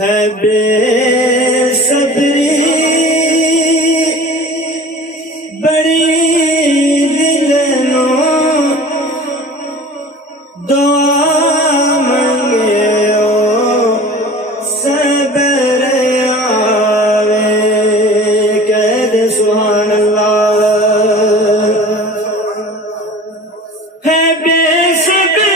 ہے بے صبری بڑی دل نو دعا منگے او صبر آوے کہہ دے سبحان اللہ ہے بے صبر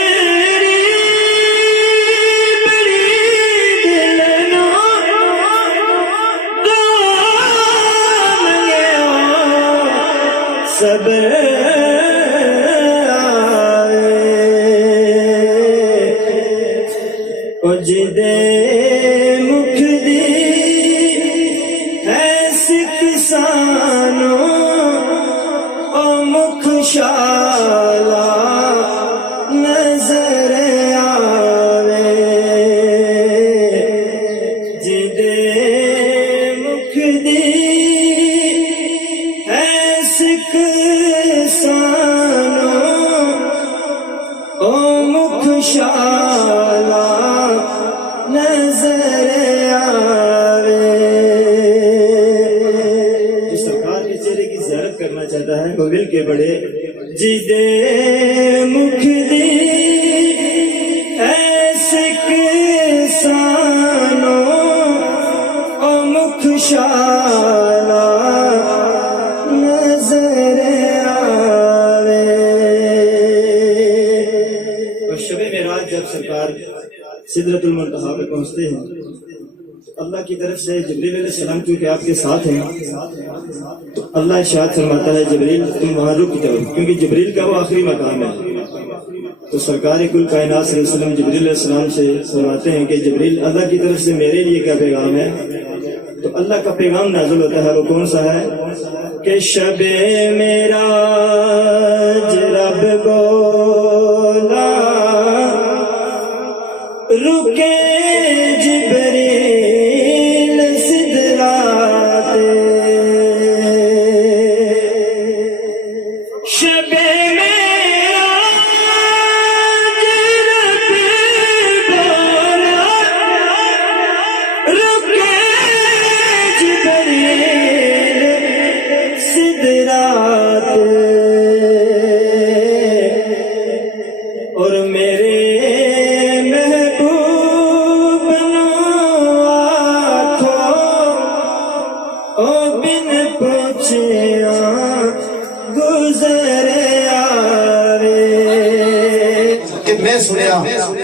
آوے جدے مکھ دی ایس کسانوں او مکھ شالا نظر آوے جدے مکھ دی او مکھ شالا نظر آوے جو سرکار کے چہرے کی زیارت کرنا چاہتا ہے وہ مل کے بڑے جدے مکھ دی ایسے کسانوں او مکھ شالا جب سرکار سدرۃ المنتہا پہ پہنچتے ہیں اللہ کی طرف سے جبریل علیہ السلام کیونکہ آپ کے ساتھ ہیں تو اللہ ارشاد فرماتا ہے جبریل تم وہاں رک جاؤ کیونکہ جبریل کا وہ آخری مقام ہے تو سرکار کل کائنات صلی اللہ علیہ وسلم جبریل علیہ السلام سے فرماتے ہیں کہ جبریل اللہ کی طرف سے میرے لیے کیا پیغام ہے تو اللہ کا پیغام نازل ہوتا ہے وہ کون سا ہے کہ شب معراج رب بولا رکے جبریل سدرات شب معراج رب بولا رکے جبریل سدرات اور میرے میں سنیا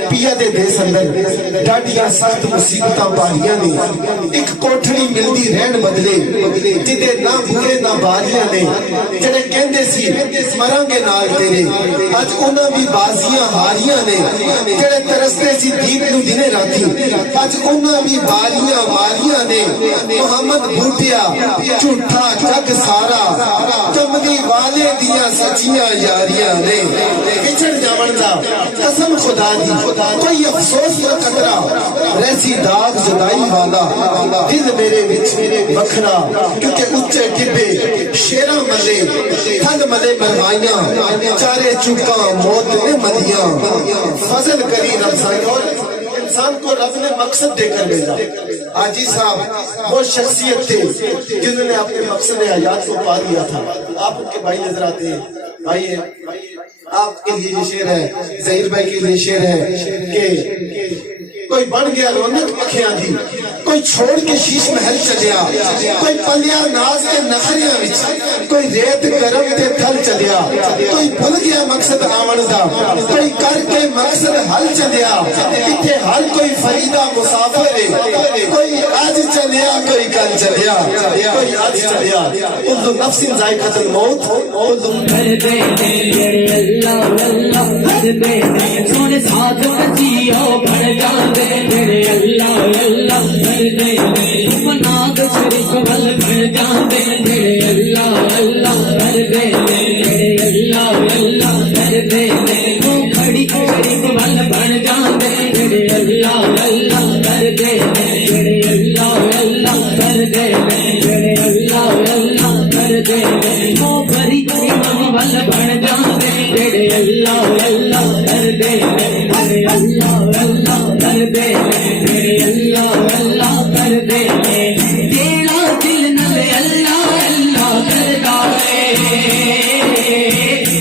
پیا دے دیس اندر ڈاڈیاں سخت مصیبتاں باریاں نے ایک کوٹھڑی ملدی رہن بدلے جدے نہ بھوئے نہ باریاں نے جڑے کہندے سی مرانگے نال تیرے اج انہاں بھی بازیاں ہاریاں نے جڑے ترستے سی دین نو دنے راتی اج انہاں بھی باریاں ماریاں نے محمد بھوٹیا جھوٹا جگ سارا جمدی والے دیاں سچیاں یاریاں نے وچھڑ جاون دا قسم خدا دی کوئی افسوس نہ کترا ریسی داغ جدائی والا دل میرے وچ وکھرا کیونکہ اچے ٹبے شیراں ملے تھل ملے مروائیاں چارے چکاں موت نے مدیاں فضل کری رب سائیں اور انسان کو رب نے مقصد دے کر بھیجا حاجی صاحب وہ شخصیت تھے جنہوں نے اپنے مقصد حیات کو پا دیا تھا آپ ان کے بھائی نظر آتے ہیں آئیے آپ کے لیے یہ شعر ہے ظہیر بھائی کے لیے شعر ہے کہ کوئی بن گیا رونق اکھیاں دی کوئی چھوڑ کے شیش محل چلیا کوئی پلیا ناز کے نخریاں وچ کوئی ریت گرم تے تھل چلیا کوئی بھول گیا مقصد آمن دا کوئی کر کے مقصد حل چلیا اتھے ہر کوئی فریدہ مسافر ہے کوئی آج چلیا کوئی کل چلیا کوئی آج چلیا کل نفس ذائقۃ الموت کر دے اللہ اللہ کر دے سونے ساتھ جیو بڑھ جاندے میرے اللہ اللہ کر دے مناد شریف ول بڑھ جاندے میرے اللہ اللہ کر دے میرے اللہ اللہ کر دے وہ کھڑی شریف ول بڑھ جاندے میرے اللہ اللہ کر دے میرے اللہ اللہ کر دے میرے اللہ اللہ کر دے وہ بھری ول بڑھ جاندے میرے اللہ اللہ کر دے میرے اللہ اللہ کر دے میرے اللہ اللہ دے جیڑا دل نال اللہ اللہ کردا ہے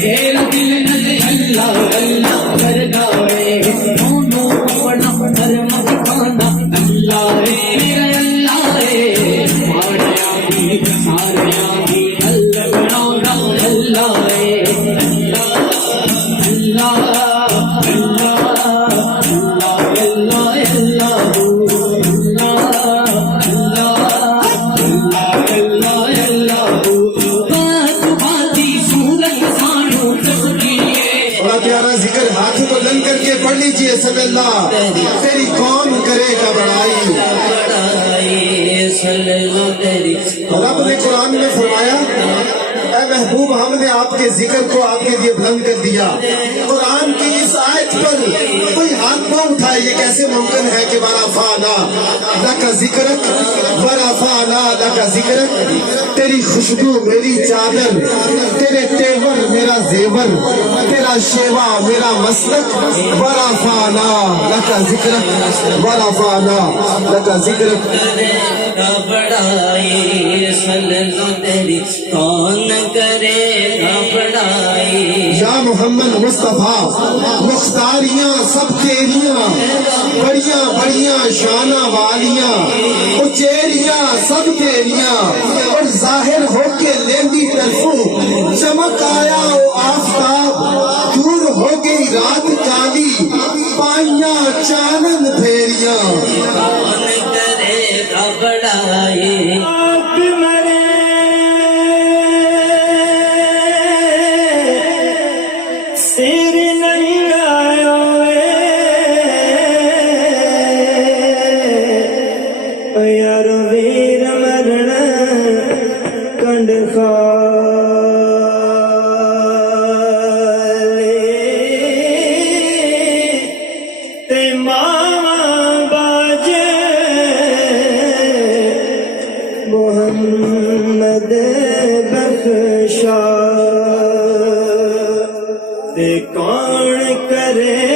جیڑا دل نال اللہ اللہ کردا ہے اونوں اپنا دھرم دکھانا اللہ ہے میرا اللہ ہے ماڑیاں دی ساریاں دی اللہ بناؤنا اللہ ہے اللہ بڑا پیارا ذکر ہاتھ کو بلند کر کے پڑھ لیجئے صلی اللہ تیری کون کرے گا بڑائی رب نے قرآن میں فرمایا اے محبوب ہم نے آپ کے ذکر کو آپ کے لیے بلند کر دیا قرآن کی اس آیت پر کوئی ہاتھ نہ اٹھائے یہ کیسے ممکن ہے کہ ورفعنا لک ذکرک ورفعنا لک ذکرک تیری خوشبو میری چادر تیرے تیور میرا زیور تیرا شیوا میرا مسلک ورفعنا لک ذکرک ورفعنا لک ذکرک بڑائی صلی اللہ تیری کون کرے گا بڑائی یا محمد مصطفیٰ مختاریاں سب تیریاں بڑیاں بڑیاں شانہ والیاں اچیریاں سب تیریاں اور ظاہر ہو کے لیندی طرفوں چمک آیا او آفتاب دور ہو گئی رات کالی پائیاں چانن پھیریاں کون کرے گا بڑائی آپ مرے سر نہیں آیا یار ویر مرن کنڈ خالے تے ماما باجے محمد بخشا تے کون کرے